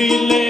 ছিলে